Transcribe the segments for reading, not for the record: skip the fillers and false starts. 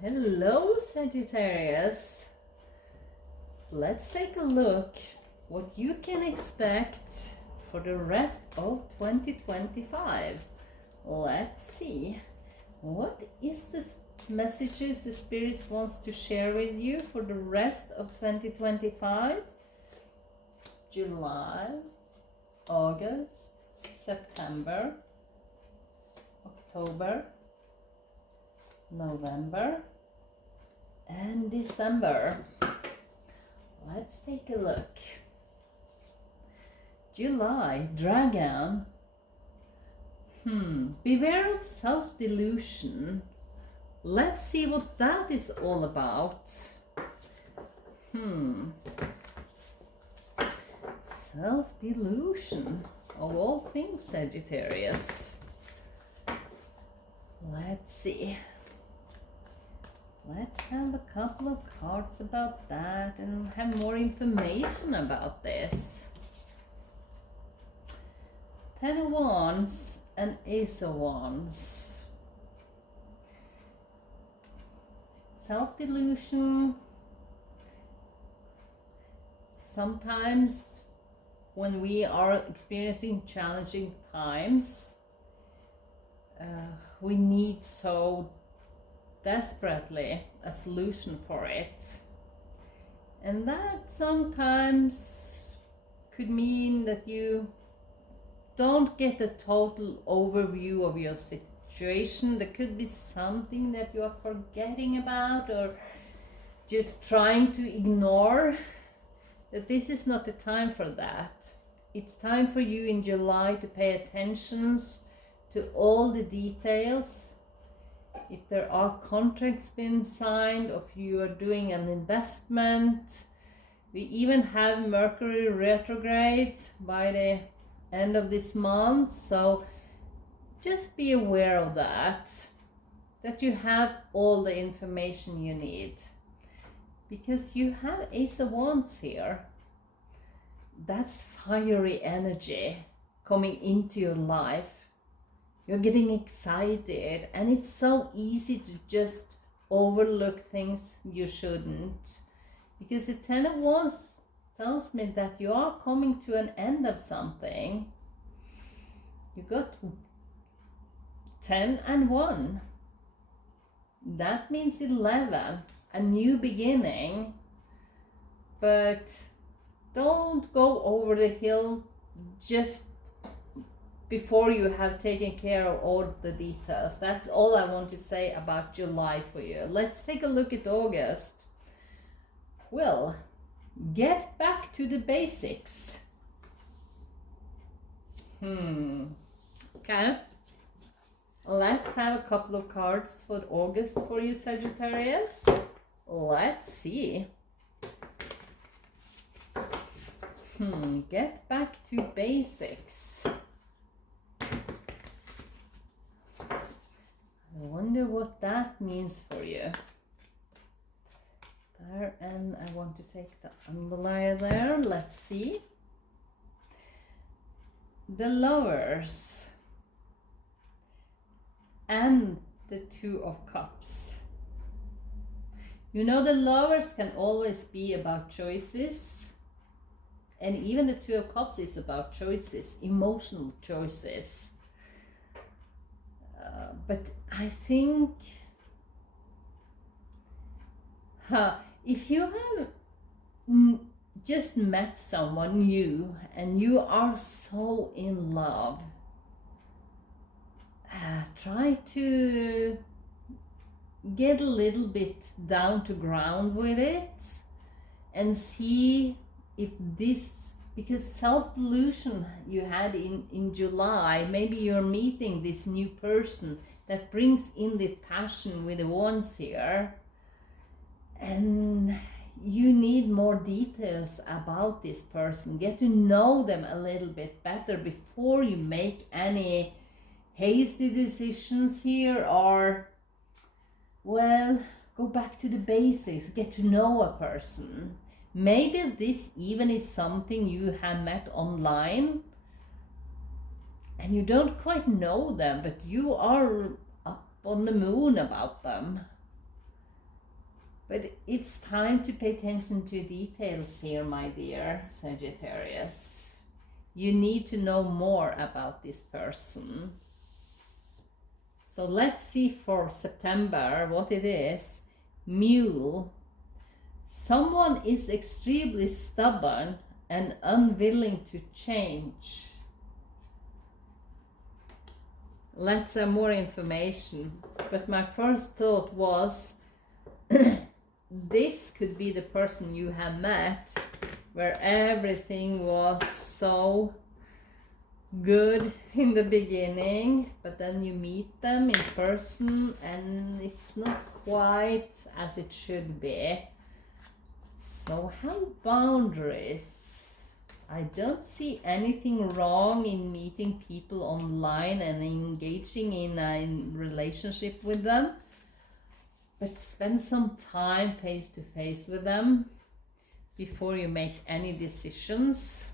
Hello, Sagittarius. Let's take a look what you can expect for the rest of 2025. Let's see. What is the messages the spirits wants to share with you for the rest of 2025? July, August, September, October, November, and December. Let's take a look. July, Dragon. Beware of self-delusion. Let's see what that is all about. Self-delusion, of all things, Sagittarius. Let's see. Let's have a couple of cards about that and have more information about this. Ten of Wands and Ace of Wands. Self-delusion. Sometimes when we are experiencing challenging times, we need so desperately a solution for it, and that sometimes could mean that you don't get a total overview of your situation. There could be something that you are forgetting about or just trying to ignore. That this is not the time for that. It's time for you in July to pay attention to all the details. If there are contracts being signed, or if you are doing an investment. We even have Mercury retrograde by the end of this month, so just be aware of that you have all the information you need, because you have Ace of Wands here. That's fiery energy coming into your life. You're getting excited, and it's so easy to just overlook things you shouldn't, because the Ten of Wands tells me that you are coming to an end of something. You got 10 and 1. That means 11, a new beginning. But don't go over the hill just before you have taken care of all the details. That's all I want to say about July for you. Let's take a look at August. Well, get back to the basics. Okay. Let's have a couple of cards for August for you, Sagittarius. Let's see. Get back to basics. I wonder what that means for you. There, and I want to take the underlayer there. Let's see. The Lovers and the Two of Cups. You know, the Lovers can always be about choices, and even the Two of Cups is about choices, emotional choices. But I think if you have just met someone new and you are so in love, try to get a little bit down to ground with it and see if this, because self-delusion you had in July, maybe you're meeting this new person that brings in the passion with the Wands here, and you need more details about this person. Get to know them a little bit better before you make any hasty decisions here, or, well, go back to the basics. Get to know a person. Maybe this even is something you have met online and you don't quite know them, but you are up on the moon about them. But it's time to pay attention to details here, my dear Sagittarius. You need to know more about this person. So let's see for September what it is. Mule. Someone is extremely stubborn and unwilling to change. Let's have more information. But my first thought was this could be the person you have met where everything was so good in the beginning, but then you meet them in person and it's not quite as it should be. So have boundaries. I don't see anything wrong in meeting people online and engaging in a relationship with them, but spend some time face to face with them before you make any decisions.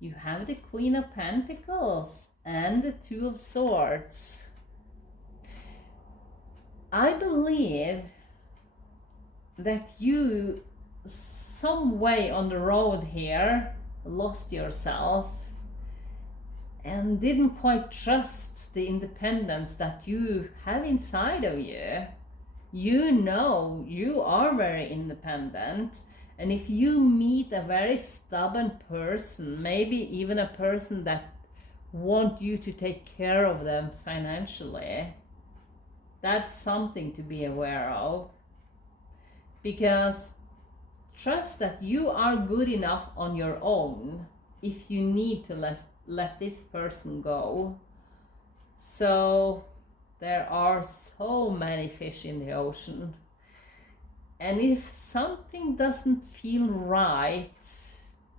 You have the Queen of Pentacles and the Two of Swords. I believe that you, some way on the road here, lost yourself and didn't quite trust the independence that you have inside of you. You know you are very independent. And if you meet a very stubborn person, maybe even a person that wants you to take care of them financially, that's something to be aware of. Because trust that you are good enough on your own if you need to let this person go. So there are so many fish in the ocean. And if something doesn't feel right,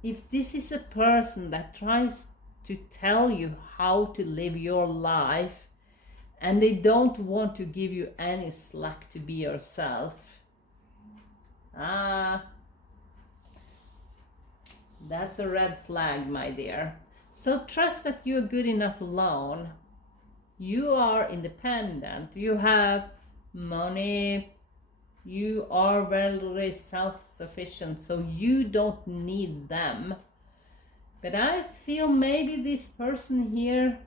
if this is a person that tries to tell you how to live your life and they don't want to give you any slack to be yourself, that's a red flag, my dear. So trust that you're good enough alone. You are independent. You have money. You are very self-sufficient, so you don't need them. But I feel maybe this person here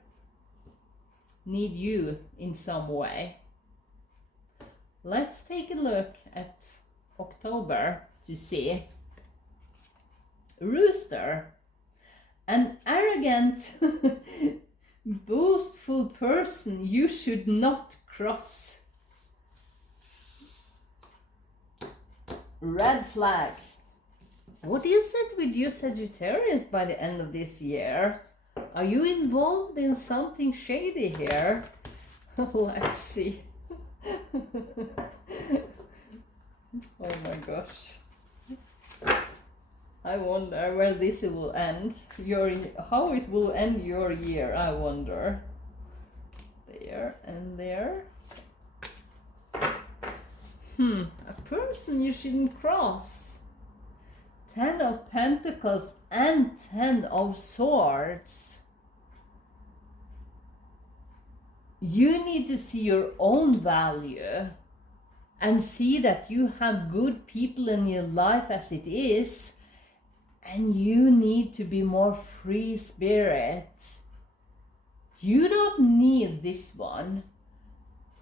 need you in some way. Let's take a look at October to see. Rooster. An arrogant, boastful person you should not cross. Red flag. What is it with you Sagittarius by the end of this year? Are you involved in something shady here? Let's see. Oh my gosh. I wonder where this will end. How it will end your year, I wonder. There and there. A person you shouldn't cross. 10 of Pentacles and 10 of Swords. You need to see your own value and see that you have good people in your life as it is, and you need to be more free spirit. You don't need this one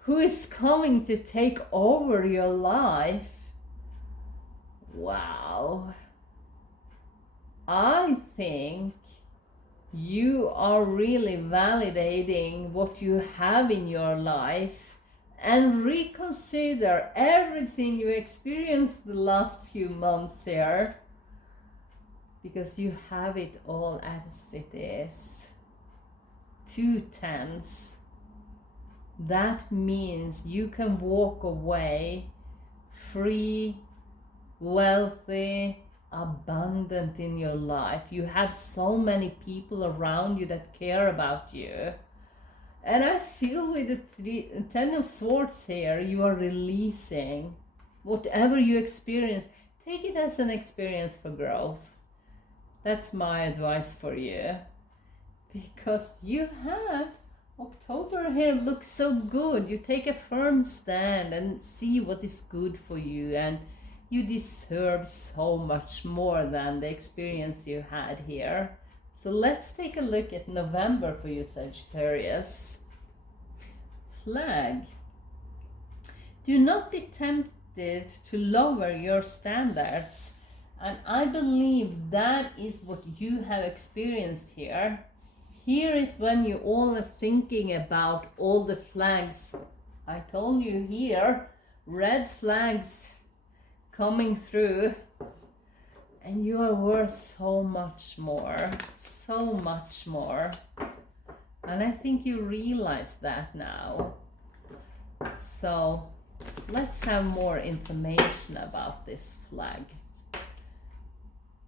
who is coming to take over your life. Wow. I think you are really validating what you have in your life and reconsider everything you experienced the last few months here, because you have it all as it is. 2 10s. That means you can walk away free, wealthy, abundant in your life. You have so many people around you that care about you. And I feel with the 10 of Swords here, you are releasing whatever you experience. Take it as an experience for growth. That's my advice for you. Because you have October here looks so good. You take a firm stand and see what is good for you, and you deserve so much more than the experience you had here. So let's take a look at November for you, Sagittarius. Flag. Do not be tempted to lower your standards. And I believe that is what you have experienced here. Here is when you all are thinking about all the flags. I told you here, red flags coming through. And you are worth so much more. So much more. And I think you realize that now. So let's have more information about this flag.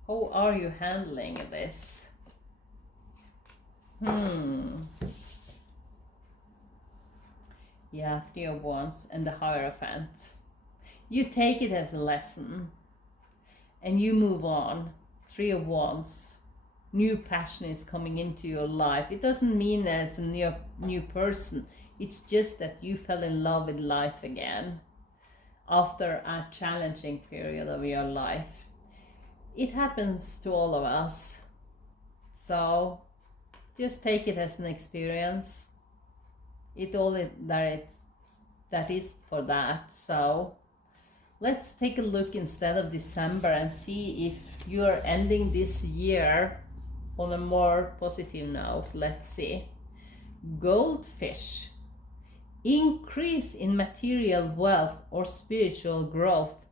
How are you handling this? Yeah, Three of Wands and the Hierophant. You take it as a lesson and you move on. Three of Wands. New passion is coming into your life. It doesn't mean as a new person. It's just that you fell in love with life again after a challenging period of your life. It happens to all of us. So just take it as an experience. That is for that. So let's take a look instead of December and see if you are ending this year on a more positive note. Let's see. Goldfish. Increase in material wealth or spiritual growth.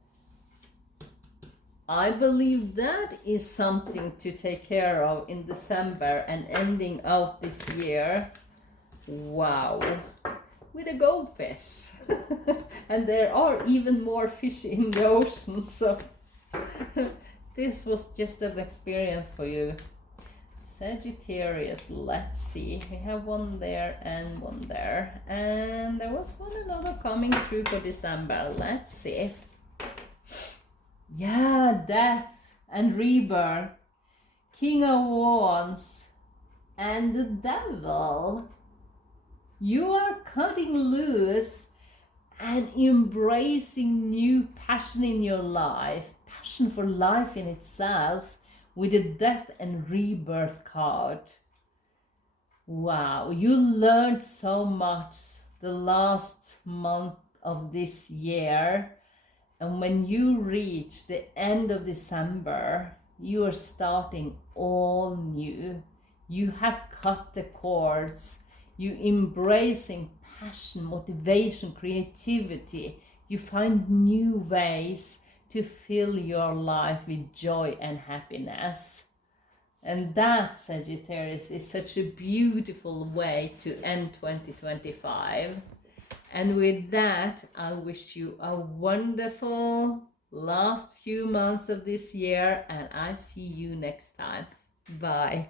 I believe that is something to take care of in December and ending out this year. Wow. With a goldfish. And there are even more fish in the ocean. So this was just an experience for you. Sagittarius, let's see. We have one there and one there. And there was one another coming through for December. Let's see. Yeah, death and rebirth. King of Wands and the Devil. You are cutting loose and embracing new passion in your life. Passion for life in itself. With the Death and Rebirth card. Wow, you learned so much the last month of this year. And when you reach the end of December, you are starting all new. You have cut the cords. You embracing passion, motivation, creativity. You find new ways to fill your life with joy and happiness. And that, Sagittarius, is such a beautiful way to end 2025. And with that, I wish you a wonderful last few months of this year, and I see you next time. Bye.